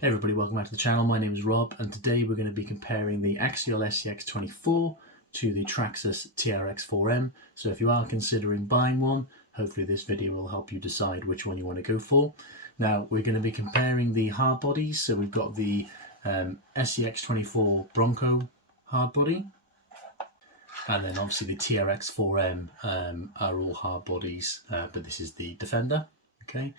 Hey everybody, welcome back to the channel. My name is Rob and today we're going to be comparing the Axial SCX24 to the Traxxas TRX4M. So if you are considering buying one, hopefully this video will help you decide which one you want to go for. Now we're going to be comparing the hard bodies. So we've got the SCX24 Bronco hard body, and then obviously the TRX4M are all hard bodies, but this is the Defender. Okay,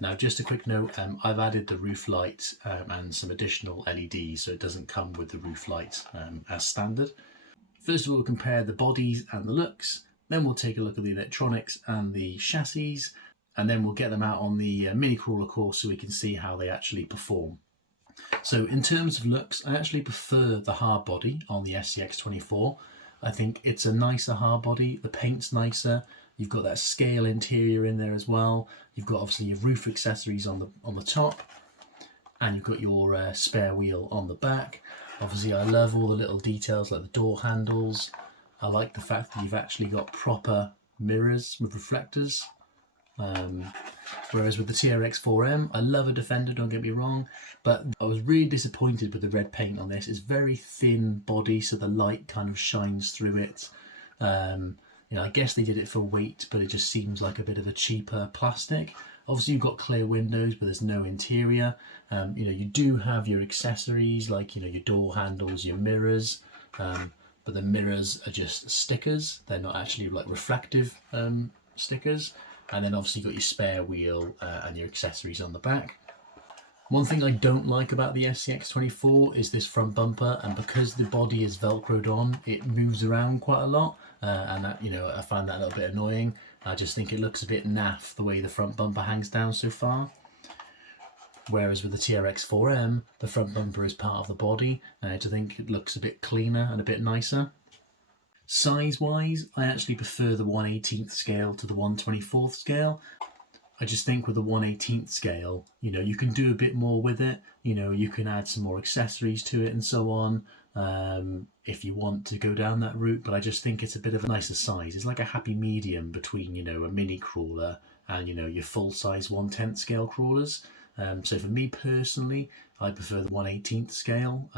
now just a quick note, I've added the roof light and some additional LEDs, so it doesn't come with the roof light as standard. First of all, we'll compare the bodies and the looks, then we'll take a look at the electronics and the chassis, and then we'll get them out on the mini crawler course so we can see how they actually perform. So in terms of looks, I actually prefer the hard body on the SCX24. I think it's a nicer hard body, the paint's nicer. You've got that scale interior in there as well. You've got obviously your roof accessories on the top, and you've got your spare wheel on the back. Obviously, I love all the little details like the door handles. I like the fact that you've actually got proper mirrors with reflectors. Whereas with the TRX4M, I love a Defender, don't get me wrong, but I was really disappointed with the red paint on this. It's very thin body, so the light kind of shines through it. You know, I guess they did it for weight, but it just seems like a bit of a cheaper plastic. Obviously, you've got clear windows, but there's no interior. You know, you do have your accessories like, you know, your door handles, your mirrors, but the mirrors are just stickers. They're not actually like reflective stickers. And then obviously you've got your spare wheel and your accessories on the back. One thing I don't like about the SCX24 is this front bumper, and because the body is velcroed on, it moves around quite a lot, and that, you know, I find that a little bit annoying. I just think it looks a bit naff the way the front bumper hangs down so far. Whereas with the TRX4M, the front bumper is part of the body, and I think it looks a bit cleaner and a bit nicer. Size-wise, I actually prefer the 1/18th scale to the 1/24th scale. I just think with the 1/18th scale, you know, you can do a bit more with it. You know, you can add some more accessories to it and so on, if you want to go down that route. But I just think it's a bit of a nicer size. It's like a happy medium between, you know, a mini crawler and, you know, your full-size 1/10th scale crawlers. So for me personally, I prefer the 1/18th scale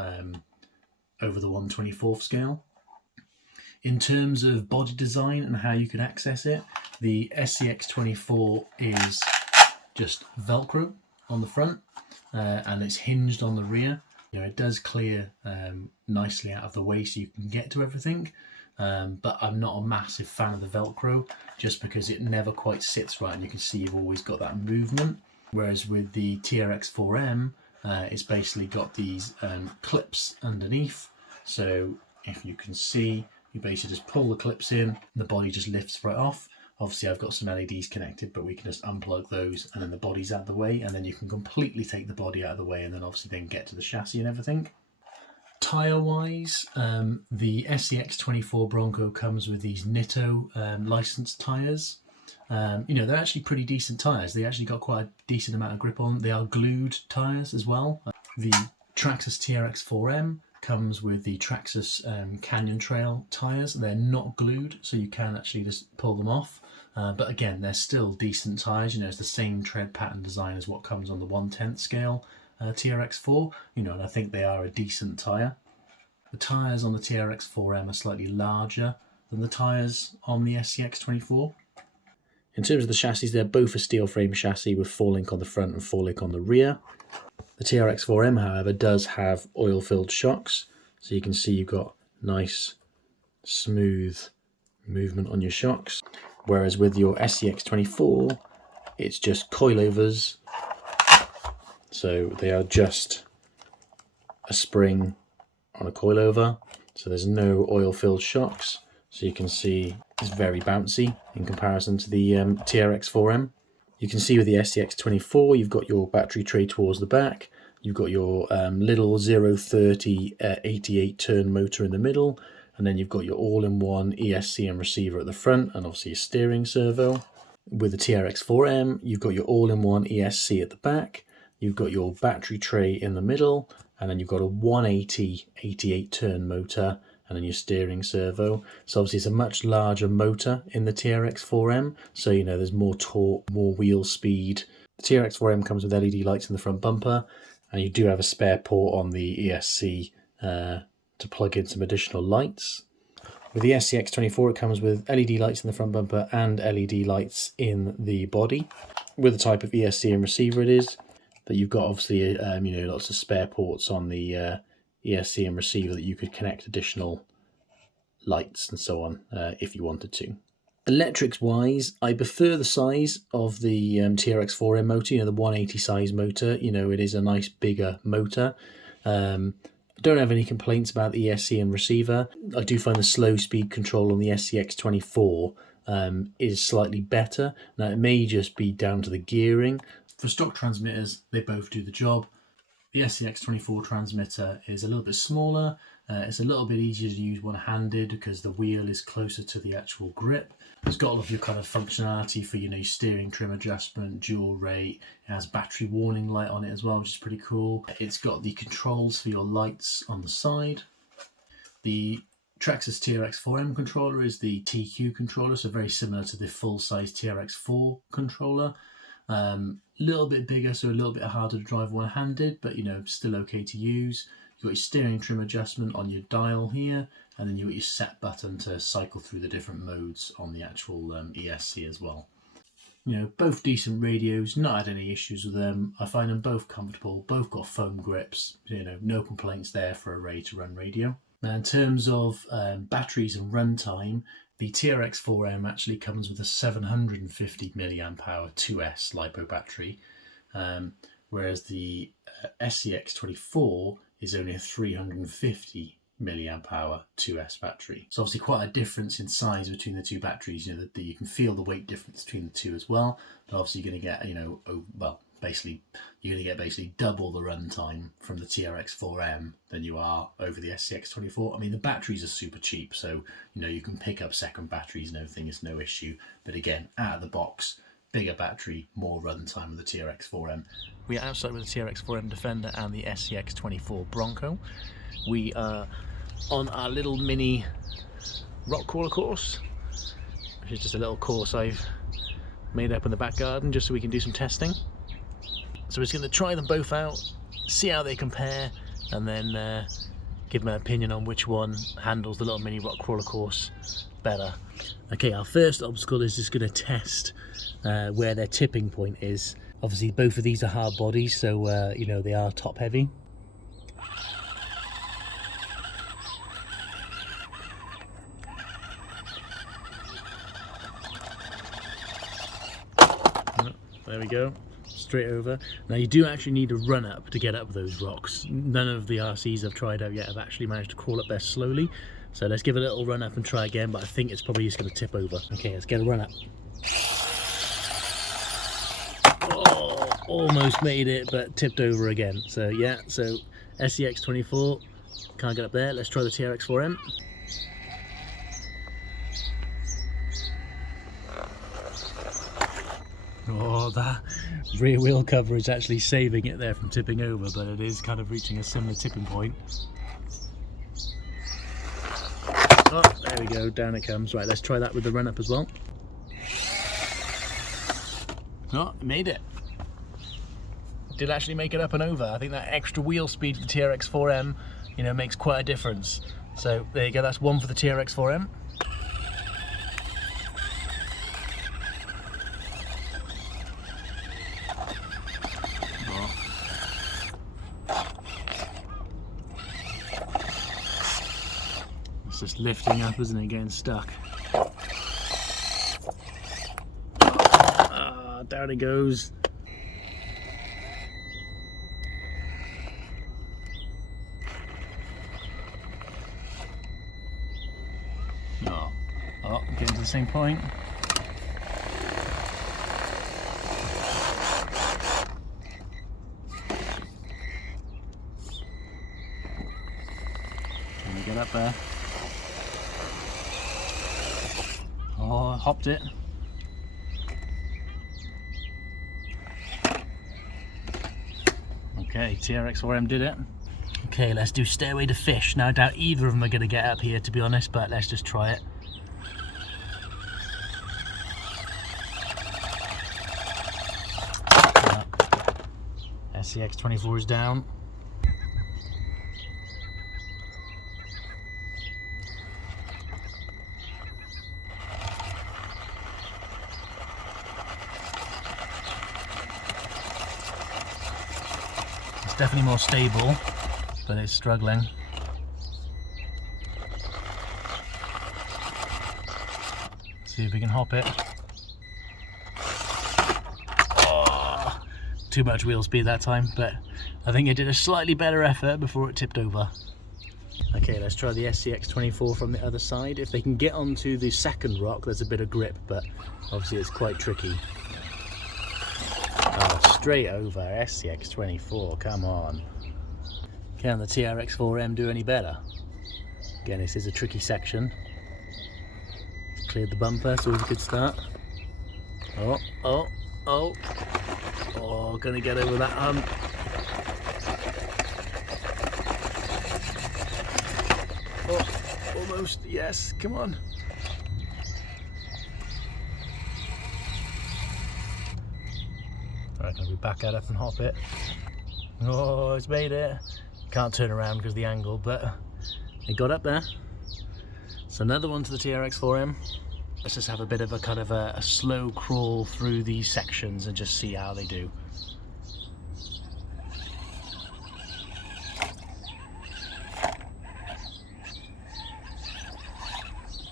over the 1/24th scale. In terms of body design and how you can access it, the SCX24 is just Velcro on the front and it's hinged on the rear. You know, it does clear nicely out of the way so you can get to everything, but I'm not a massive fan of the Velcro just because it never quite sits right, and you can see you've always got that movement. Whereas with the TRX4M, it's basically got these clips underneath. So if you can see, you basically just pull the clips in and the body just lifts right off. Obviously I've got some LEDs connected, but we can just unplug those and then the body's out of the way, and then you can completely take the body out of the way and then obviously then get to the chassis and everything. Tyre wise, the SCX24 Bronco comes with these Nitto licensed tyres. You know, they're actually pretty decent tyres. They actually got quite a decent amount of grip on. They are glued tyres as well. The Traxxas TRX4M comes with the Traxxas Canyon Trail tyres. They're not glued, so you can actually just pull them off. But again, they're still decent tyres. You know, it's the same tread pattern design as what comes on the 1/10th scale TRX4. You know, and I think they are a decent tyre. The tyres on the TRX4M are slightly larger than the tyres on the SCX24. In terms of the chassis, they're both a steel frame chassis with 4-link on the front and 4-link on the rear. The TRX4M, however, does have oil-filled shocks, so you can see you've got nice, smooth movement on your shocks. Whereas with your SCX24, it's just coilovers, so they are just a spring on a coilover, so there's no oil-filled shocks. So you can see it's very bouncy in comparison to the TRX4M. You can see with the SCX24, you've got your battery tray towards the back. You've got your little 030 88 turn motor in the middle. And then you've got your all-in-one ESC and receiver at the front, and obviously a steering servo. With the TRX4M, you've got your all-in-one ESC at the back. You've got your battery tray in the middle. And then you've got a 180 88 turn motor, and then your steering servo. So obviously it's a much larger motor in the TRX4M, so you know there's more torque, more wheel speed. The TRX4M comes with LED lights in the front bumper, And you do have a spare port on the ESC to plug in some additional lights. With the SCX24, it comes with LED lights in the front bumper and LED lights in the body. With the type of ESC and receiver it is, that you've got obviously lots of spare ports on the ESC and receiver that you could connect additional lights and so on if you wanted to. Electrics wise, I prefer the size of the TRX4M motor, the 180 size motor. It is a nice bigger motor. Don't have any complaints about the ESC and receiver. I do find the slow speed control on the SCX24 is slightly better. Now it may just be down to the gearing. For stock transmitters, they both do the job. The SCX24 transmitter is a little bit smaller. It's a little bit easier to use one-handed because the wheel is closer to the actual grip. It's got all of your kind of functionality for your steering trim adjustment, dual rate. It has battery warning light on it as well, which is pretty cool. It's got the controls for your lights on the side. The Traxxas TRX4M controller is the TQ controller, so very similar to the full-size TRX4 controller. Little bit bigger, so a little bit harder to drive one-handed, but still okay to use. You've got your steering trim adjustment on your dial here, and then you've got your set button to cycle through the different modes on the actual ESC as well. Both decent radios, not had any issues with them. I find them both comfortable, both got foam grips, no complaints there for a ready-to-run radio. Now in terms of batteries and runtime, the TRX4M actually comes with a 750 mAh 2S LiPo battery, whereas the SCX24 is only a 350 mAh 2S battery. So obviously quite a difference in size between the two batteries. You can feel the weight difference between the two as well. But obviously you're going to get, you're going to get basically double the runtime from the TRX4M than you are over the SCX24. I mean, the batteries are super cheap, so you can pick up second batteries and everything, it's no issue. But again, out of the box, bigger battery, more runtime with the TRX4M. We are outside with the TRX4M Defender and the SCX24 Bronco. We are on our little mini rock crawler course, which is just a little course I've made up in the back garden just so we can do some testing. So we're just going to try them both out, see how they compare, and then give my opinion on which one handles the little mini rock crawler course better. Okay, our first obstacle is just going to test where their tipping point is. Obviously both of these are hard bodies, so they are top heavy. There we go, straight over. Now you do actually need to run up to get up those rocks. None of the RCs I've tried out yet have actually managed to crawl up there slowly. So let's give it a little run up and try again, but I think it's probably just going to tip over. Okay, let's get a run up. Oh, almost made it, but tipped over again. So yeah, so SCX24, can't get up there. Let's try the TRX4M. Oh, that rear wheel cover is actually saving it there from tipping over, but it is kind of reaching a similar tipping point. Oh, there we go, down it comes. Right, let's try that with the run up as well. Oh, it made it. Did actually make it up and over. I think that extra wheel speed for the TRX4M, makes quite a difference. So there you go, that's one for the TRX4M. Just lifting up, isn't it? Getting stuck. Ah, down it goes. Oh, getting to the same point. Can we get up there? Oh, hopped it. Okay, TRX4M did it. Okay, let's do Stairway to Fish. Now I doubt either of them are going to get up here, to be honest, but let's just try it. SCX24 is down. It's definitely more stable, but it's struggling. See if we can hop it. Oh, too much wheel speed that time, but I think it did a slightly better effort before it tipped over. Okay, let's try the SCX24 from the other side. If they can get onto the second rock, there's a bit of grip, but obviously it's quite tricky. Oh, straight over, SCX24, come on. Can the TRX4M do any better? Again, this is a tricky section. Cleared the bumper, so it was a good start. Oh, gonna get over that hump. Oh, almost, yes, come on. Alright, can we back that up and hop it? Oh, it's made it. Can't turn around because of the angle, but it got up there. So another one to the TRX4M. Let's just have a bit of a kind of a slow crawl through these sections and just see how they do.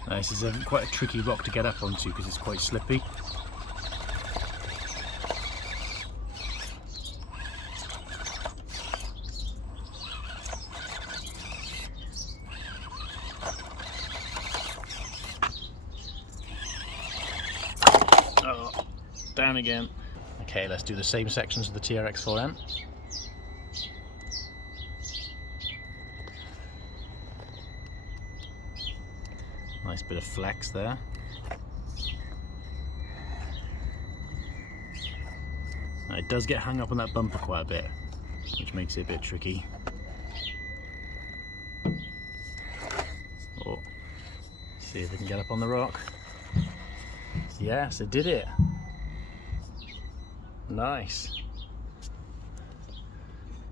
Now, this is quite a tricky rock to get up onto because it's quite slippy. Down again. Okay, let's do the same sections of the TRX4M. Nice bit of flex there. Now, it does get hung up on that bumper quite a bit, which makes it a bit tricky. Oh, see if they can get up on the rock. Yes, it did it. Nice.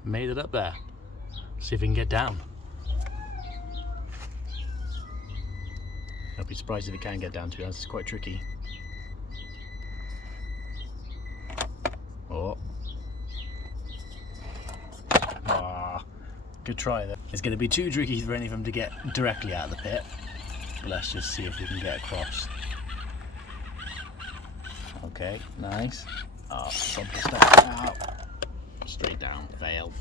Made it up there. See if we can get down. I'll be surprised if it can get down, to be honest. It's quite tricky. Oh. Ah, good try there. It's going to be too tricky for any of them to get directly out of the pit. But let's just see if we can get across. Okay, nice. Oh, bumper stuck out. Straight down, fail.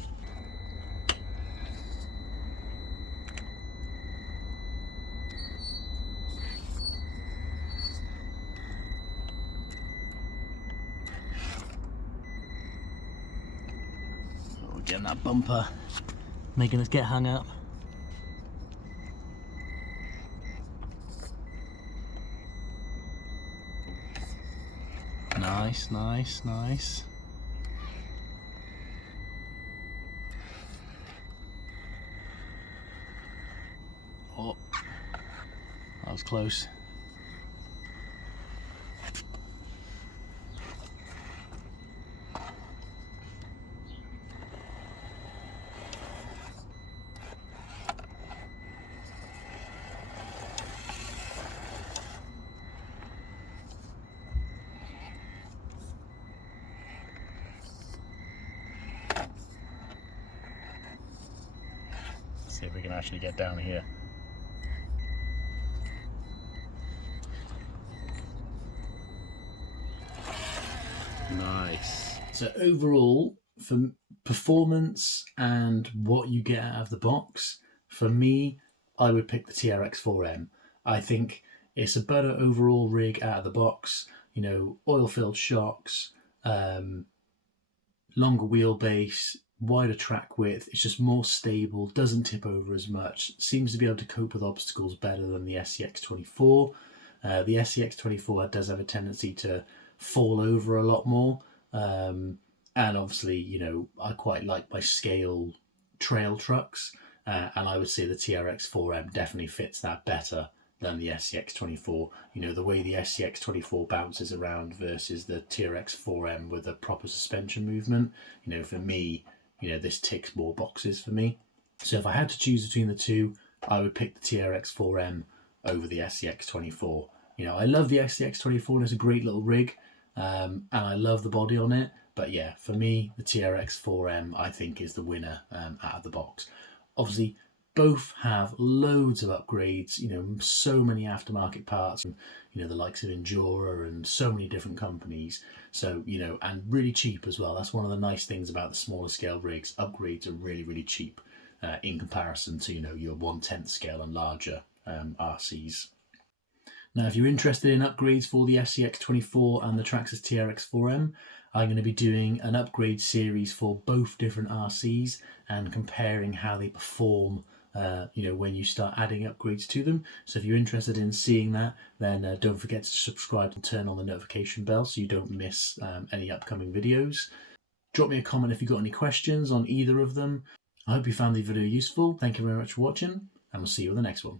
Oh, we're getting that bumper, making us get hung up. Nice, nice, nice. Oh, that was close. See if we can actually get down here. Nice. So overall, for performance and what you get out of the box, for me, I would pick the TRX4M. I think it's a better overall rig out of the box. You know, oil-filled shocks, longer wheelbase, wider track width. It's just more stable, doesn't tip over as much, seems to be able to cope with obstacles better than the SCX24. The SCX24 does have a tendency to fall over a lot more, and obviously, you know, I quite like my scale trail trucks, and I would say the TRX4M definitely fits that better than the SCX24. You know, the way the SCX24 bounces around versus the TRX4M with a proper suspension movement, you know, for me, you know, this ticks more boxes for me. So if I had to choose between the two, I would pick the TRX4M over the SCX24. You know, I love the SCX24 and it's a great little rig, and I love the body on it. But yeah, for me, the TRX4M I think is the winner out of the box. Obviously, both have loads of upgrades, you know, so many aftermarket parts, and, you know, the likes of Endura and so many different companies. So, you know, and really cheap as well. That's one of the nice things about the smaller scale rigs. Upgrades are really, really cheap in comparison to, you know, your 1/10 scale and larger RCs. Now, if you're interested in upgrades for the SCX24 and the Traxxas TRX4M, I'm going to be doing an upgrade series for both different RCs and comparing how they perform, you know, when you start adding upgrades to them. So if you're interested in seeing that, then don't forget to subscribe and turn on the notification bell so you don't miss any upcoming videos. Drop me a comment if you've got any questions on either of them. I hope you found the video useful. Thank you very much for watching, and we'll see you in the next one.